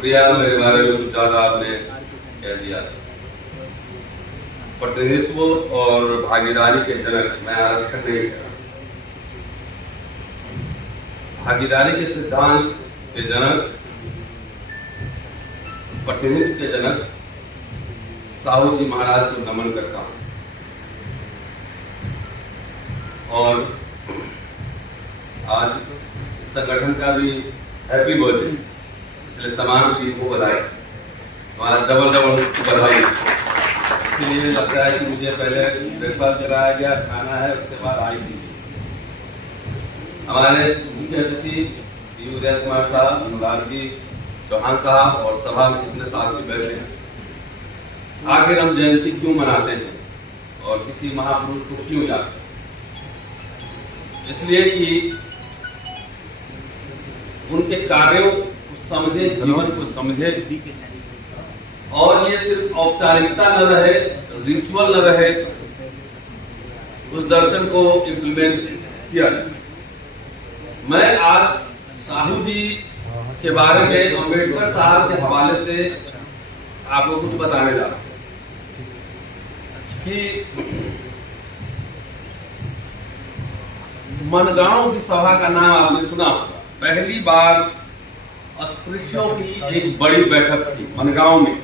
शुक्रिया, मेरे बारे में कुछ ज्यादा आपने कह दिया। प्रतिनिधित्व और भागीदारी के जनक मैं आरक्षण नहीं कर रहा, भागीदारी के सिद्धांत के जनक, प्रतिनिधित्व के जनक साहू जी महाराज को नमन करता हूं। और आज इस संगठन का भी हैप्पी बर्थडे, इसलिए तमाम टीम को बधाई, हमारा डबल बधाई। इसलिए लगता है कि मुझे पहले ब्रेकफास्ट कराया गया, खाना है, उसके बाद आई थी। हमारे मुख्य अतिथि उदय कुमार साहब, अनुराग जी, चौहान साहब और सभा में जितने साथी बैठे हैं, आखिर हम जयंती क्यों मनाते हैं और किसी महापुरुष को क्यों याद करते हैं? इसलिए कि उनके कार्यों को समझे, जीवन को समझे, और ये सिर्फ औपचारिकता न रहे, रिचुअल न रहे, उस दर्शन को इम्प्लीमेंट किया जाए। मैं आज साहू जी के बारे में अम्बेडकर साहब के हवाले से आपको कुछ बताने जा रहा हूं कि मनगांव की सभा का नाम आपने सुना होगा। पहली बार अस्पृश्यों की एक बड़ी बैठक थी मनगांव में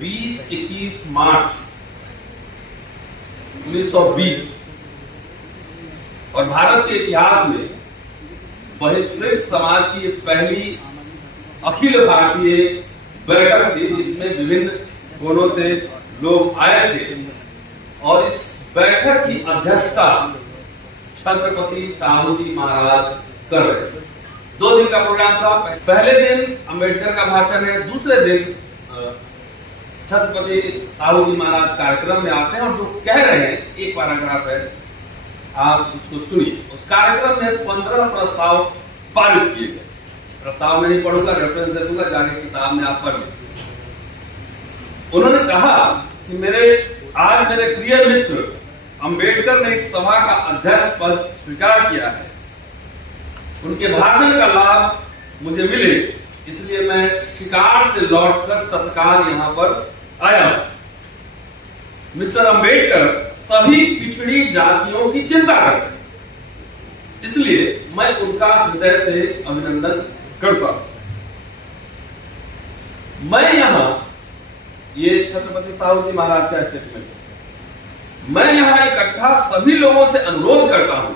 20-21 मार्च 1920, और भारत के इतिहास में बहिष्कृत समाज की पहली अखिल भारतीय बैठक थी, जिसमें विभिन्न कोनों से लोग आए थे। और इस बैठक की अध्यक्षता छत्रपति साहू जी महाराज कर रहे थे। 2 दिन का प्रोग्राम था। पहले दिन अम्बेडकर का भाषण है, दूसरे दिन छत्रपति साहू जी महाराज कार्यक्रम में आते हैं और जो कह रहे हैं एक पैराग्राफ है, आप उसको सुनिए। उस कार्यक्रम में 15 प्रस्ताव पारित किए गए। प्रस्ताव नहीं पढ़ूंगा, रेफरेंस दे दूंगा, जाके किताब में आप पढ़ लीजिए। उन्होंने कहा कि आज मेरे प्रिय मित्र अंबेडकर ने इस सभा का अध्यक्ष पद स्वीकार किया है। उनके भाषण का लाभ मुझे मिले, इसलिए मैं शिकार से लौटकर तत्काल यहाँ पर आया। मिस्टर अंबेडकर सभी पिछड़ी जातियों की चिंता करते हैं, इसलिए मैं उनका हृदय से अभिनंदन करता हूं। मैं यहां, ये छत्रपति साहू जी महाराज का स्टेटमेंट, मैं यहां इकट्ठा सभी लोगों से अनुरोध करता हूं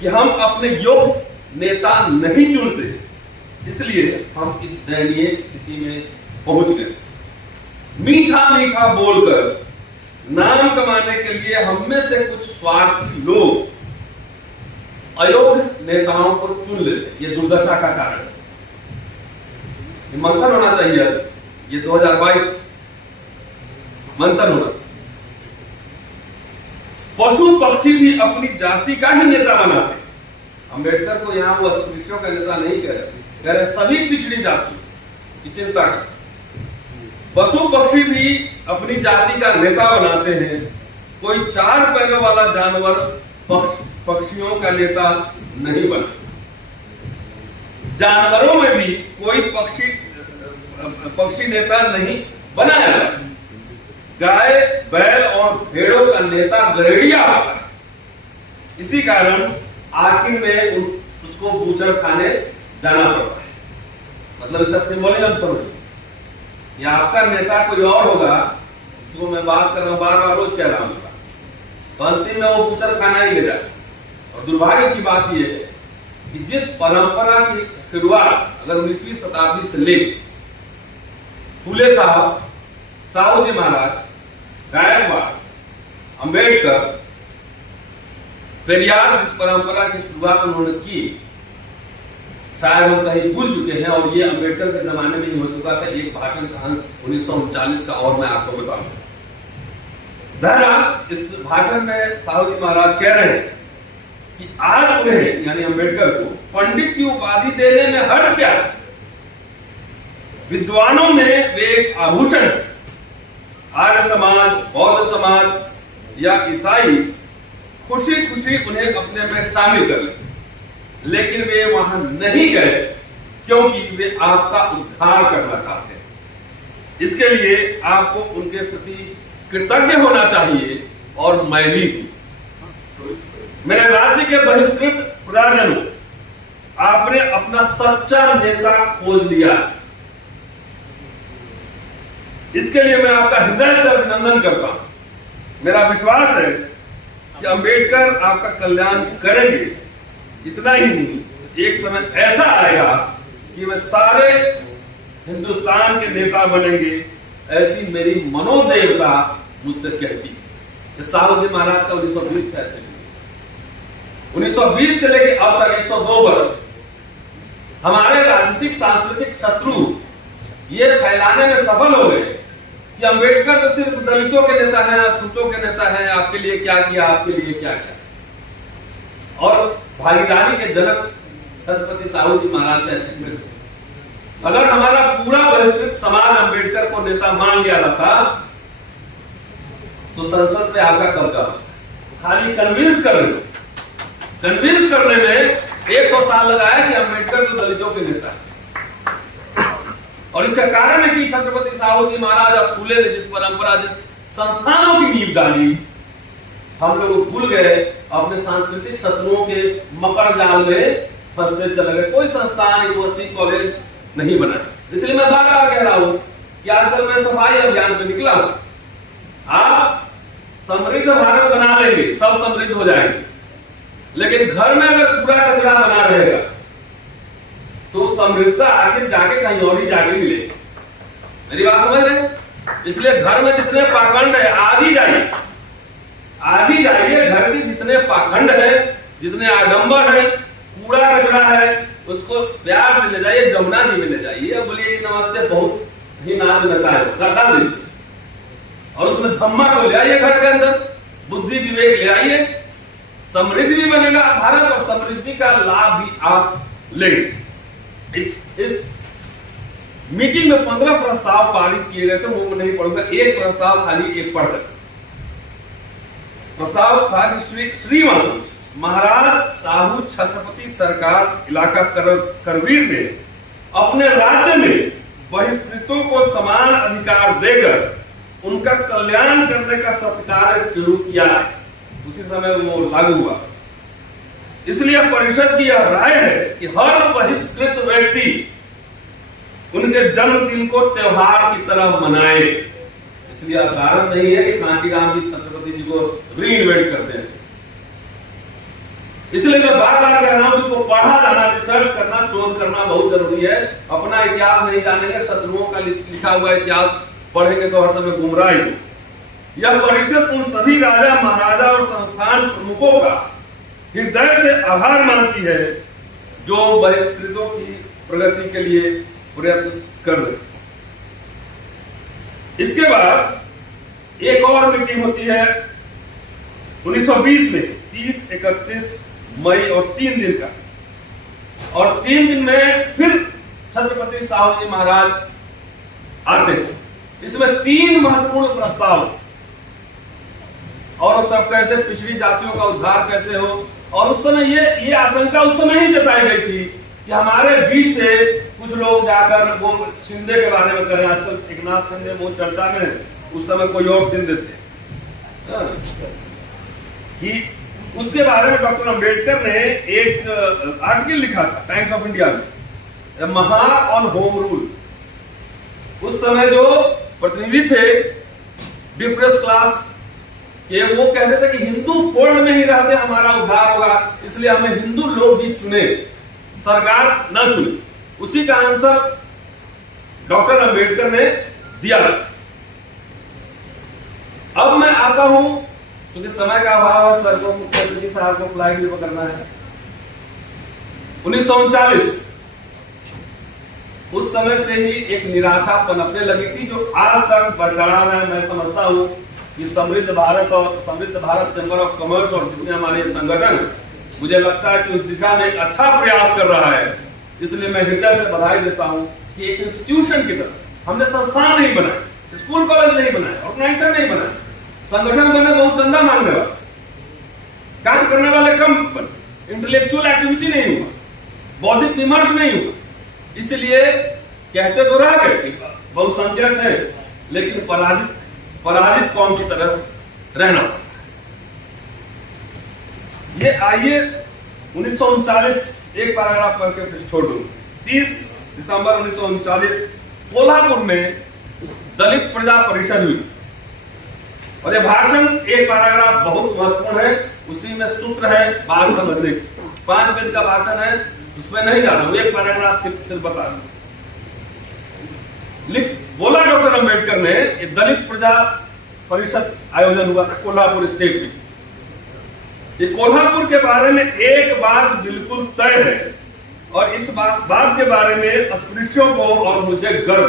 कि हम अपने योग्य नेता नहीं चुनते, इसलिए हम इस दयनीय स्थिति में पहुंच गए। मीठा मीठा बोलकर नाम कमाने के लिए हम में से कुछ स्वार्थी लोग अयोग्य नेताओं को चुन लेते। ये दुर्दशा का कारण है। ये मंथन होना चाहिए। ये 2022 मंथन होना चाहिए। पशु पक्षी भी अपनी जाति का ही नेता बनाते। अंबेडकर को यहाँ वो अस्पृश्यों का नेता नहीं कह रहे सभी पिछड़ी जाति की चिंता करते। पशु पक्षी भी अपनी जाति का नेता बनाते हैं। कोई 4 पैरों वाला जानवर पक्षियों का नेता नहीं बना। जानवरों में भी कोई पक्षी नेता नहीं बनाया जाता। गाय, बैल और भेड़ों का नेता गरेड़िया होता है। इसी कारण आखिर में उसको बूचर खाने जाना पड़ता है। मतलब इसका सिंबलिज्म समझिए। या आपका नेता कोई और होगा, इसको मैं बात कर रहा हूं, बार-बार रोज कह रहा हूं, तो अंतिम में वो बूचर खाना ही ले जाए। और दुर्भाग्य की बात यह है कि जिस परंपरा की शुरुआत अगर 19वीं शताब्दी से ले फूले साहब, साहू जी महाराज, गायकवाड़, अंबेडकर, पेरियार, जिस परंपरा की शुरुआत उन्होंने की, शायद हम कहीं भूल चुके हैं। और ये अंबेडकर के जमाने में ही हो चुका था। एक भाषण का अंश 1939 का और मैं आपको बताऊंगा। बहरहाल इस भाषण में साहू जी महाराज कह रहे हैं कि आज उन्हें यानी अंबेडकर को पंडित की उपाधि देने में हर्ज क्या है। विद्वानों में वे एक आभूषण है। आर्य समाज, बौद्ध समाज या ईसाई खुशी खुशी उन्हें अपने में शामिल कर ले, लेकिन वे वहां नहीं गए क्योंकि वे आपका उद्धार करना चाहते हैं। इसके लिए आपको उनके प्रति कृतज्ञ होना चाहिए और मैं भी हूं। मेरे राज्य के बहिष्कृत प्रजाजनों, आपने अपना सच्चा नेता खोज लिया। इसके लिए मैं आपका हृदय से अभिनंदन करता हूं। मेरा विश्वास है कि अंबेडकर आपका कल्याण करेंगे। इतना ही नहीं, एक समय ऐसा आएगा कि वे सारे हिंदुस्तान के नेता बनेंगे, ऐसी मेरी मनोदेवता मुझसे कहती है। साहूजी महाराज का 1920 का 1920 से लेकर अब तक 102 वर्ष हमारे राजनीतिक सांस्कृतिक शत्रु ये फैलाने में सफल हो गए कि अंबेडकर तो सिर्फ दलितों के नेता हैं, अछूतों के नेता हैं, आपके लिए क्या किया, आपके लिए क्या किया। और भागीदारी के जनक छत्रपति साहूजी महाराज कहते हैं, अगर हमारा पूरा बहिष्कृत समाज अंबेडकर को नेता मान लिया था तो संसद में आपका कब्जा खाली कन्विंस करने में 100 साल लगाया कि अंबेडकर तो दलितों के नेता है। और इसका कारण है कि छत्रपति साहूजी महाराज और फूले ने जिस परंपरा, जिस संस्थानों की नींव डाली, हम लोग भूल गए, अपने सांस्कृतिक शत्रुओं के मकर जाल में फंसते चले गए। कोई संस्थान, यूनिवर्सिटी, कॉलेज नहीं बना। इसलिए मैं बार बार कह रहा हूं कि आजकल मैं सफाई अभियान पे निकला हूं। आप समृद्ध भारत बना लेंगे, सब समृद्ध हो जाएंगे, लेकिन घर में अगर पूरा कचरा बना रहेगा तो समृद्धता आखिर जाके कहीं और ही जाके मिले। मेरी बात समझ रहे हैं? इसलिए घर में जितने पाखंड है आज ही जाइए, आज ही जाइए। घर के जितने पाखंड है, जितने आडंबर है, कूड़ा कचरा है, उसको प्यार से ले जाइए, जमुना जी में ले जाइए और बोलिए कि नमस्ते, बहुत ही नाच नचाए डाल दीजिए। और उसमें धम्मा को ले आइए घर के अंदर, बुद्धि विवेक ले आइए, समृद्धि भी बनेगा भारत और समृद्धि का लाभ भी आप लेंगे। इस मीटिंग में 15 प्रस्ताव पारित किए गए थे, वो नहीं पढ़ूंगा, एक प्रस्ताव खाली एक पढ़ रहे। प्रस्ताव था कि श्रीमान महाराज साहू छत्रपति सरकार इलाका करवीर ने अपने राज्य में बहिष्कृतों को समान अधिकार देकर उनका कल्याण करने का सत्कार शुरू किया। उसी समय वो लागू हुआ। इसलिए परिषद की यह राय है कि हर बहिष्कृत व्यक्ति उनके जन्मदिन को त्योहार की तरह मनाए। इसलिए कारण नहीं है कि कांशीराम जी छत्रपति जी को रीइन्वेंट करते हैं। इसलिए मैं बार बार कह रहा हूं, इसको पढ़ा जाना, रिसर्च करना, शोध करना बहुत जरूरी है। अपना इतिहास नहीं जानेंगे, शत्रुओं का लिखा हुआ इतिहास पढ़ेंगे तो हर समय गुमराह ही। यह परिषद उन सभी राजा महाराजा और संस्थान प्रमुखों का हृदय से आभार मानती है जो बहिष्कृतों की प्रगति के लिए प्रयत्न कर रहे। इसके बाद एक और मीटिंग होती है 1920 में, 30, 31 मई और 3 दिन का। और 3 दिन में फिर छत्रपति साहूजी महाराज आते हैं। इसमें 3 महत्वपूर्ण प्रस्ताव, और सब कैसे पिछड़ी जातियों का उद्धार कैसे हो। और उस समय ये आशंका उस समय ही जताई गई थी कि हमारे बीच से कुछ लोग जाकर वो शिंदे के बारे में करें। आजकल एकनाथ शिंदे बहुत चर्चा में है, उस समय कोई और शिंदे थे कि उसके बारे में डॉक्टर अंबेडकर ने एक आर्टिकल लिखा था टाइम्स ऑफ इंडिया में, महा ऑन होम रूल। उस समय जो प्रतिनिधि थे डिप्रेस क्लास के, वो कहते थे कि हिंदू पूर्ण में ही रहते हमारा उद्धार होगा, इसलिए हमें हिंदू लोग ही चुने, सरकार न चुने। उसी का आंसर डॉक्टर अंबेडकर ने दिया। अब मैं आता हूं, क्योंकि समय का अभाव है, सर को मुख्यमंत्री साहब को फ्लाइट भी पकड़ना है। 1939 उस समय से ही एक निराशा पनपने लगी थी जो आज तक बरकरार है। मैं समझता हूं कि समृद्ध भारत और समृद्ध भारत चैंबर ऑफ कॉमर्स और जितने हमारे संगठन, मुझे लगता है कि उस दिशा में एक अच्छा प्रयास कर रहा है। इसलिए मैं हृदय से बधाई देता हूं कि एक इंस्टीट्यूशन की तरह हमने संस्थान नहीं बनाए, स्कूल कॉलेज नहीं बनाए, ऑर्गेनाइजेशन नहीं बनाए, संगठन बने बहुत चंदा मांगने वाले, काम करने वाले कम बने, इंटेलेक्चुअल एक्टिविटी नहीं हुआ, बौद्धिक विमर्श नहीं हुआ। इसलिए कहते तो रह गए कि बहुसंख्यक है, लेकिन पराजित कौम की तरह रहना। ये आइए 1939 एक पैराग्राफ पढ़ के फिर छोड़ दूं। 30 दिसंबर 1939 कोल्हापुर में दलित प्रजा परिषद हुई और ये भाषण एक पैराग्राफ बहुत महत्वपूर्ण है, उसी में सूत्र है बात समझने की। 5 पेज का भाषण है, उसमें नहीं जा रहा हूं, एक पैराग्राफ सिर्फ बता रहा हूं। बोला डॉक्टर अंबेडकर ने, दलित प्रजा परिषद आयोजन हुआ था कोल्हापुर स्टेट में। ये कोल्हापुर के बारे में एक बात बिल्कुल तय है और इस बात के बारे में अस्पृश्यों को और मुझे गर्व।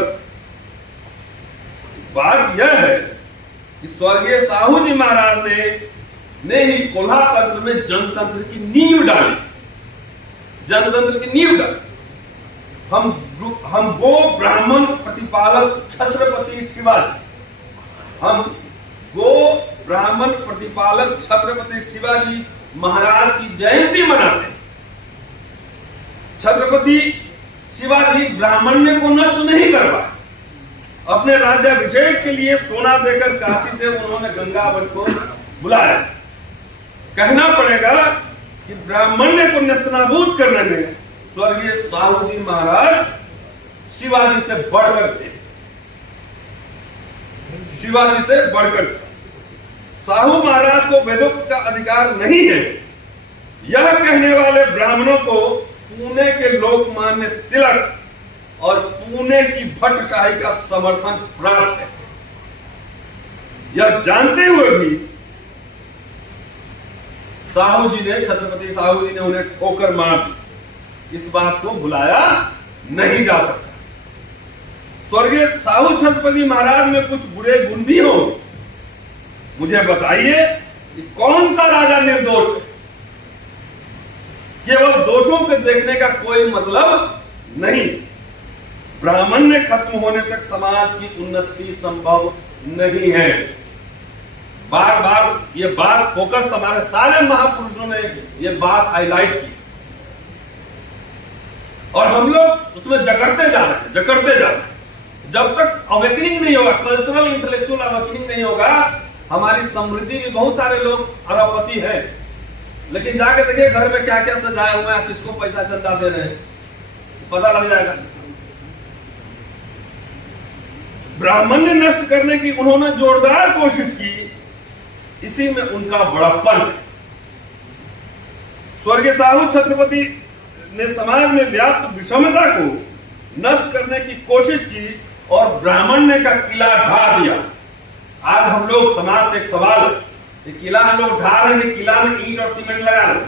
बात यह है कि स्वर्गीय साहू जी महाराज ने ही कोल्हा तंत्र में जनतंत्र की नींव डाली, जनतंत्र की नींव डाली। हम गो ब्राह्मण प्रतिपालक छत्रपति शिवाजी, हम गो ब्राह्मण प्रतिपालक छत्रपति शिवाजी महाराज की जयंती मनाते हैं। छत्रपति शिवाजी ब्राह्मण्य को नष्ट नहीं कर पाए। अपने राज्याभिषेक के लिए सोना देकर काशी से उन्होंने गंगावर को बुलाया। कहना पड़ेगा कि ब्राह्मण्य को नेस्तनाबूद करने में स्वर्गीय साहू जी महाराज शिवाजी से बढ़कर थे, शिवाजी से बढ़कर। साहू महाराज को वेदों का अधिकार नहीं है, यह कहने वाले ब्राह्मणों को पुणे के लोकमान्य तिलक और पुणे की भट्टशाही का समर्थन प्राप्त है। यह जानते हुए भी साहू जी ने, छत्रपति साहू जी ने उन्हें ठोकर मार दी। इस बात को भुलाया नहीं जा सकता। स्वर्गीय साहू छत्रपति महाराज में कुछ बुरे गुण भी हो, मुझे बताइए कि कौन सा राजा निर्दोष है? केवल दोषों को देखने का कोई मतलब नहीं। ब्राह्मण्य खत्म होने तक समाज की उन्नति संभव नहीं है। बार बार ये बात फोकस हमारे सारे महापुरुषों ने ये बात हाईलाइट की और हम लोग उसमें जकड़ते जा रहे हैं। जब तक अवेकनिंग नहीं होगा, कल्चरल इंटेलेक्चुअल अवेकनिंग नहीं होगा, हमारी समृद्धि में बहुत सारे लोग अरबपति हैं, लेकिन जाके देखिए घर में क्या क्या सजाया हुआ है, किसको पैसा चंदा दे रहे हैं, पता लग जाएगा। ब्राह्मण्य नष्ट करने की उन्होंने जोरदार कोशिश की, इसी में उनका बड़प्पन है। स्वर्गीय साहू छत्रपति ने समाज में व्याप्त विषमता को नष्ट करने की कोशिश की और ब्राह्मण्य का किला ढा दिया। आज हम लोग समाज से एक सवाल, ये किला हम लोग ढा रहे हैं, किला में ईंट और सीमेंट लगा रहे हैं,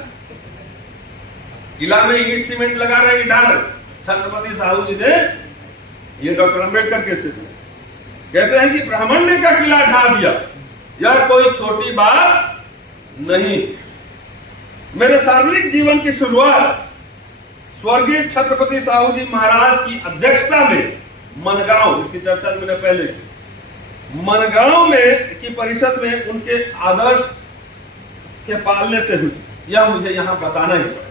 किला में ईंट सीमेंट लगा रहे हैं, ढा रहे। छत्रपति साहू जी ने, ये डॉक्टर अंबेडकर कहते हैं कि ब्राह्मण्य का किला ढा दिया, यह कोई छोटी बात नहीं। मेरे सार्वजनिक जीवन की शुरुआत स्वर्गीय छत्रपति साहू जी महाराज की अध्यक्षता में मनगांव, इसकी चर्चा मैंने पहले की, मनगांव में की परिषद में उनके आदर्श के पालने से हुई। यह मुझे यहां बताना ही पड़ेगा।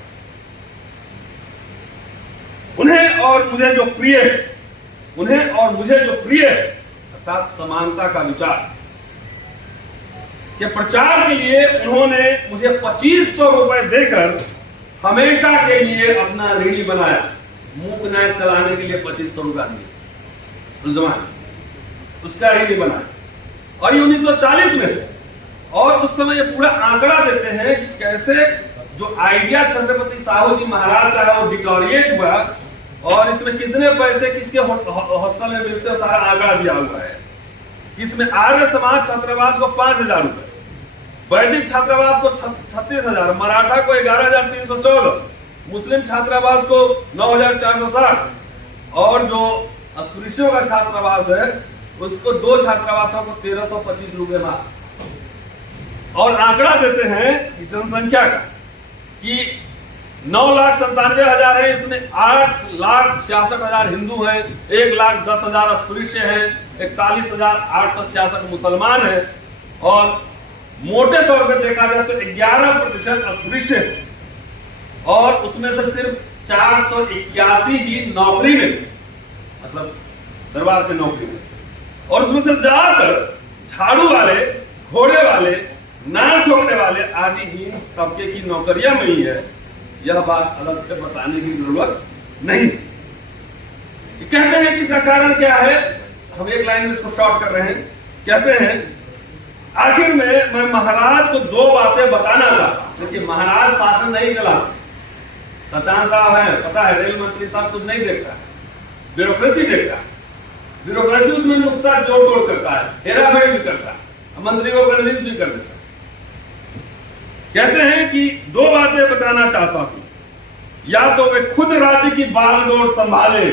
उन्हें और मुझे जो प्रिय है, अर्थात समानता का विचार के प्रचार के लिए उन्होंने मुझे 2500 रुपए देकर हमेशा के लिए अपना ऋणी बनाया। मूक नायक चलाने के लिए 2500 रुपया दिए उस जमाने, उसका ऋणी बनाया। और ये 1940 में थे और उस समय ये पूरा आंकड़ा देते हैं कि कैसे जो आइडिया छत्रपति साहू जी महाराज का है वो डिटोरिएट हुआ और इसमें कितने पैसे किसके हॉस्टल में मिलते हैं सारा आंकड़ा दिया हुआ है। इसमें आर्य समाज छात्रावास को 5000 रुपए, वैदिक छात्रावास को 36,000, मराठा को 11,314, मुस्लिम छात्रावास को 9,460 और जो अस्पृश्यों का छात्रावास है उसको 2 छात्रावासों को 1,325 रुपए मात्र। और आंकड़ा देते हैं कि जनसंख्या का कि 9,97,000 है, इसमें 8,66,000 हिंदू हैं, 1,10,000 अस्पृश्य हैं, 41,866 मुसलमान हैं और मोटे तौर पर देखा जाए तो 11% अस्पृश्य है और उसमें से सिर्फ 481 ही नौकरी में, मतलब दरबार की नौकरी में, और उसमें से ज्यादातर झाड़ू वाले, घोड़े वाले, नाल ठोकने वाले आदि हीन तबके की नौकरियां में ही है। यह बात अलग से बताने की जरूरत नहीं। कहते हैं कि इसका कारण क्या है, हम एक लाइन में इसको शॉर्ट कर रहे हैं। कहते हैं आखिर में मैं महाराज को दो बातें बताना चाहता हूं। देखिए, महाराज शासन नहीं चला, सचान साहब है, पता है, रेल मंत्री साहब कुछ नहीं देखता, ब्यूरोक्रेसी देखता है। ब्यूरोक्रेसी उसमें नुकता जोड़ तोड़ करता है, हेराफेरी भी करता है, मंत्री को कन्विंस भी कर देता है। कहते हैं कि दो बातें बताना चाहता हूं, या तो वे खुद राज्य की बागडोर संभाले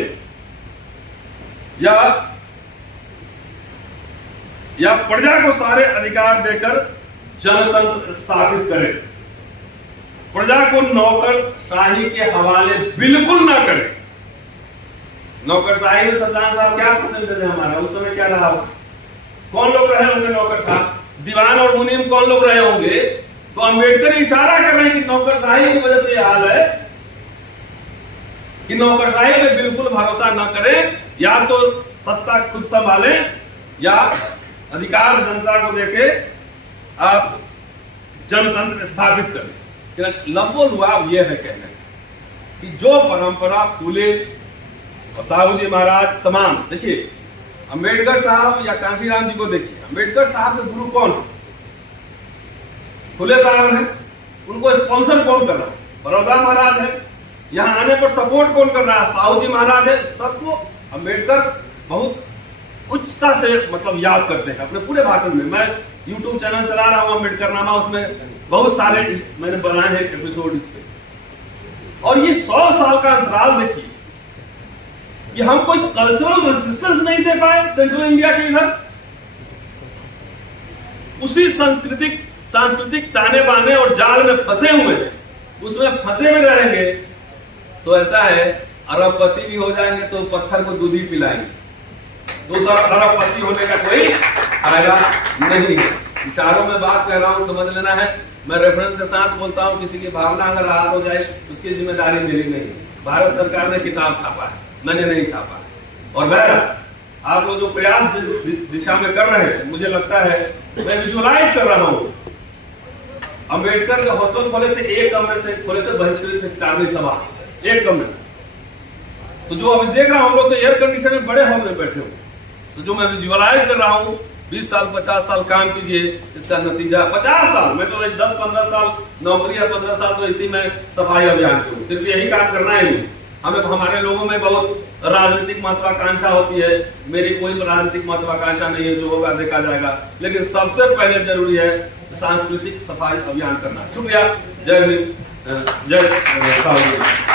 या प्रजा को सारे अधिकार देकर जनतंत्र स्थापित करें। प्रजा को नौकरशाही के हवाले बिल्कुल ना करें। नौकरशाही में सज्जान साहब क्या परसेंटेज है हमारा, उस समय क्या रहा, कौन लोग रहे होंगे नौकर था, दीवान और मुनीम कौन लोग रहे होंगे। तो अंबेडकर इशारा कर रहे हैं कि नौकरशाही की वजह से यह हाल है कि नौकरशाही पे बिल्कुल भरोसा न करें, या तो सत्ता खुद संभालें या अधिकार जनता को देके आप जनतंत्र स्थापित करें। लंबो लुआब यह है कहना कि जो परंपरा फूले और साहू जी महाराज तमाम, देखिए अंबेडकर साहब या कांशीराम जी को देखिए, अंबेडकर साहब के गुरु कौन है, फुले साहब हैं, उनको स्पॉन्सर कौन कर रहा है, बड़ौदा महाराज है, यहाँ आने पर सपोर्ट कौन कर रहा है, साहू जी महाराज है। सबको अंबेडकर बहुत उच्चता से मतलब याद करते हैं अपने पूरे भाषण में। मैं YouTube चैनल चला रहा हूं अम्बेडकर नामा, उसमें बहुत सारे मैंने बनाए हैं एपिसोड इस पे। और ये 100 साल का अंतराल देखिए कि हम कोई कल्चरल रेजिस्टेंस नहीं दे पाए सेंट्रल इंडिया के इधर, उसी सांस्कृतिक ताने बाने और जाल में फंसे हुए हैं, उसमें फंसे में रहेंगे तो ऐसा है अरबपति भी हो जाएंगे तो पत्थर को दूध ही पिलाएंगे। दूसरा अरबपति होने का कोई फायदा नहीं है। इशारों में बात कर रहा हूं, समझ लेना है। मैं रेफरेंस के साथ बोलता हूं, किसी की भावना अगर राहत हो जाए उसकी जिम्मेदारी मेरी नहीं। भारत सरकार ने किताब छापा है, मैंने नहीं छापा है। और बहरहाल आप लोग जो प्रयास दिशा में कर रहे हैं, मुझे लगता है मैं विजुअलाइज कर रहा हूं। अंबेडकर के हॉस्टल खोले थे, एक कमरे से खोले थे, बहिष्कृत थे कार्मिक सभा, एक कमरे। तो जो अभी देख रहा हूं, हम लोग तो एयर कंडीशन में बड़े हॉल में बैठे हुए। तो जो मैं विजुअलाइज कर रहा हूं, 20 साल 50 साल काम कीजिए, इसका नतीजा 50 साल, मैं तो 10-15 साल नौकरी या 15 साल तो इसी में सफाई अभियान की हूँ, सिर्फ यही काम करना है। हमें हमारे लोगों में बहुत राजनीतिक महत्वाकांक्षा होती है, मेरी कोई राजनीतिक महत्वाकांक्षा नहीं है, जो होगा देखा जाएगा। लेकिन सबसे पहले जरूरी है सांस्कृतिक सफाई अभियान करना। शुक्रिया, जय हिंद, जय साहू।